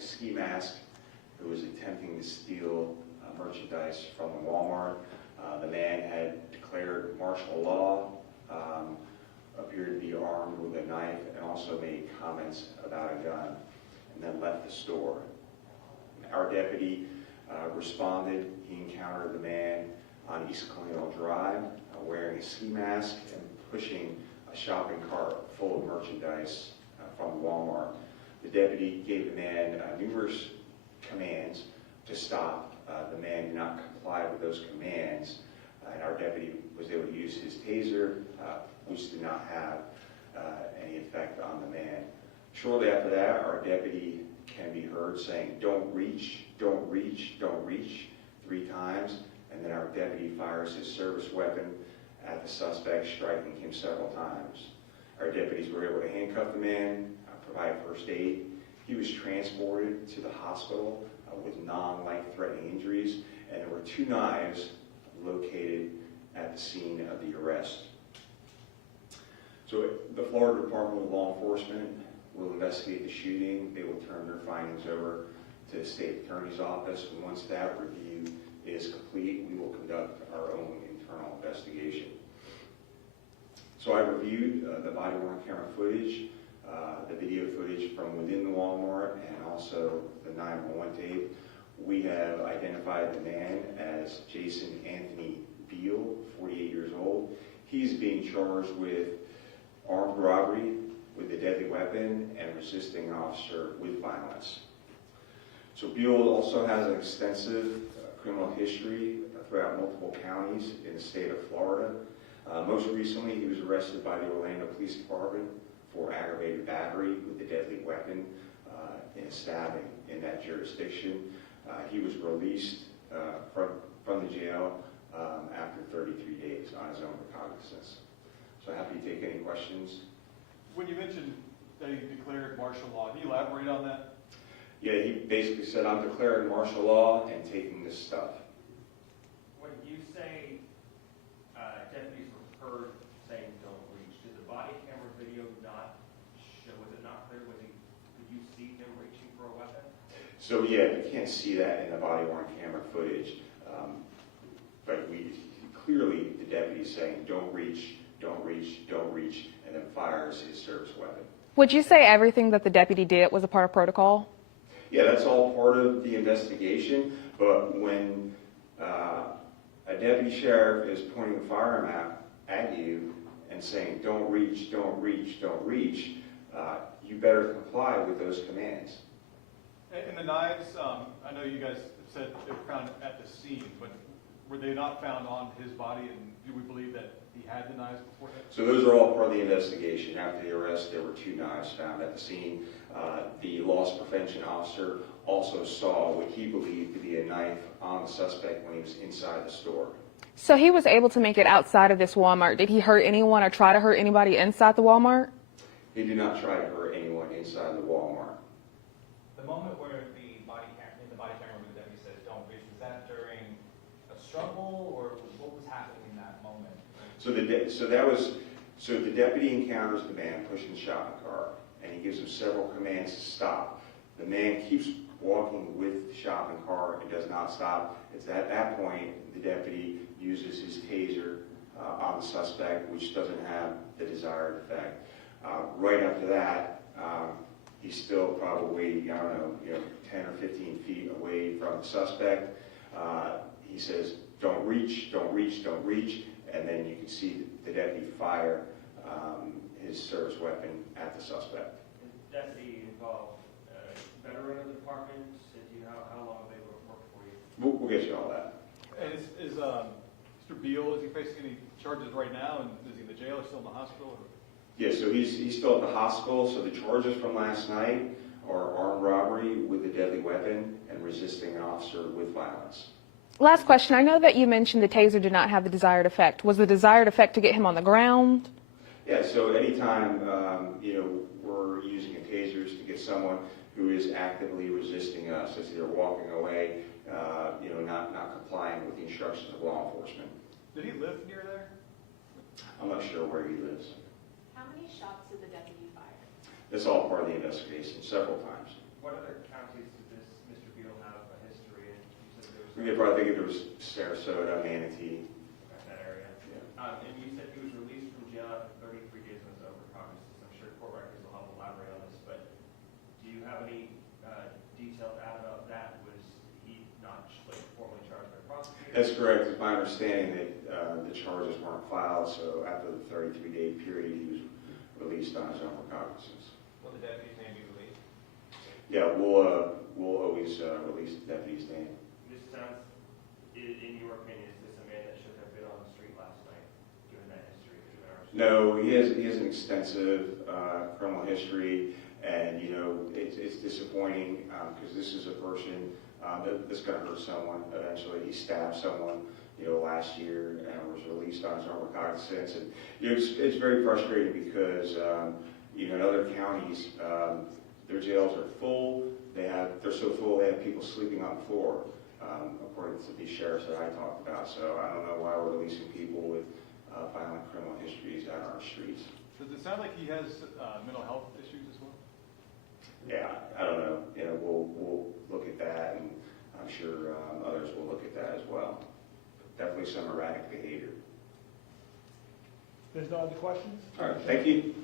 a ski mask who was attempting to steal merchandise from the Walmart. The man had declared martial law, appeared to be armed with a knife, and also made comments about a gun, and then left the store. Our deputy responded. He encountered the man on East Colonial Drive wearing a ski mask and pushing a shopping cart full of merchandise from Walmart. The deputy gave the man numerous commands to stop. The man did not comply with those commands, and our deputy was able to use his taser, which did not have any effect on the man. Shortly after that, our deputy can be heard saying, "Don't reach, don't reach, don't reach," 3 times, and then our deputy fires his service weapon at the suspect, striking him several times. Our deputies were able to handcuff the man, provide first aid. He was transported to the hospital with non-life-threatening injuries, and there were 2 knives located at the scene of the arrest. So the Florida Department of Law Enforcement will investigate the shooting. They will turn their findings over to the state attorney's office, and once that review is complete, we will conduct our own internal investigation. So I reviewed the body-worn camera footage, the video footage from within the Walmart, and also the 911 tape. We have identified the man as Jason Anthony Beal, 48 years old. He's being charged with armed robbery with a deadly weapon and resisting an officer with violence. So Beal also has an extensive criminal history throughout multiple counties in the state of Florida. Most recently, he was arrested by the Orlando Police Department for aggravated battery with a deadly weapon in a stabbing in that jurisdiction. He was released from the jail after 33 days on his own recognizance. So happy to take any questions. When you mentioned that he declared martial law, can you elaborate on that? Yeah, he basically said, "I'm declaring martial law and taking this stuff." When you say deputies were heard saying "don't reach," did the body camera video not show? Was it not clear? Could you see him reaching for a weapon? So yeah, you can't see that in the body-worn camera footage, but clearly the deputy's saying "don't reach, don't reach, don't reach," and then fires his service weapon. Would you say everything that the deputy did was a part of protocol? Yeah, that's all part of the investigation, but when a deputy sheriff is pointing a firearm at you and saying, "Don't reach, don't reach, don't reach," you better comply with those commands. And the knives, I know you guys said they were found at the scene, but were they not found on his body, and do we believe that he had the knives before that? So those are all part of the investigation. After the arrest, there were 2 knives found at the scene. The loss prevention officer also saw what he believed to be a knife on the suspect when he was inside the store. So he was able to make it outside of this Walmart. Did he hurt anyone or try to hurt anybody inside the Walmart? He did not try to hurt anyone inside the Walmart. The moment where the body camera when the deputy says "don't reach," was that during a struggle, or what was happening in that moment? So the deputy encounters the man pushing the shopping cart, and he gives him several commands to stop. The man keeps walking with the shopping cart and does not stop. It's at that point the deputy uses his taser on the suspect, which doesn't have the desired effect. Right after that, he's still probably, 10 or 15 feet away from the suspect. He says, "Don't reach, don't reach, don't reach," and then you can see the deputy fire his service weapon at the suspect. Is deputy involved veteran of the department? Do you know how long they worked for you? We'll get you all that. And is Mr. Beal, is he facing any charges right now, and is he in the jail or still in the hospital? Yeah, so he's still at the hospital. So the charges from last night are armed robbery with a deadly weapon and resisting an officer with violence. Last question. I know that you mentioned the taser did not have the desired effect. Was the desired effect to get him on the ground? Yeah, so anytime, we're using a tasers to get someone who is actively resisting us, as either walking away, not complying with the instructions of law enforcement. Did he live near there? I'm not sure where he lives. How many shots did the deputy fire? That's all part of the investigation, several times. What other counties did Mr. Beal have a history in? You said there was We could probably think there was Sarasota, Manatee. that area. Yeah. And you said he was released from jail after 33 days on his overcognizance. I'm sure court records will help elaborate on this, but do you have any detail to add about that? Was he not formally charged by prosecutor? That's correct. It's my understanding that the charges weren't filed, so after the 33-day period, he was released on his own recognizance. Will the deputy's name be released? Yeah, we'll always release the deputy's name. This sounds, in your opinion, is this a man that should have been on the street last night, given that history? No, he has an extensive criminal history, and it's disappointing because this is a person that's going to hurt someone eventually. He stabbed someone, last year and was released on his own recognizance, and it's very frustrating because in other counties their jails are full. They're so full they have people sleeping on the floor, according to the sheriffs that I talked about. So I don't know why we're releasing people with violent criminal histories out on our streets. Does it sound like he has mental health issues as well? Yeah, I don't know. We'll look at that, and I'm sure others will look at that as well. Definitely some erratic behavior. There's no other questions? All right, thank you.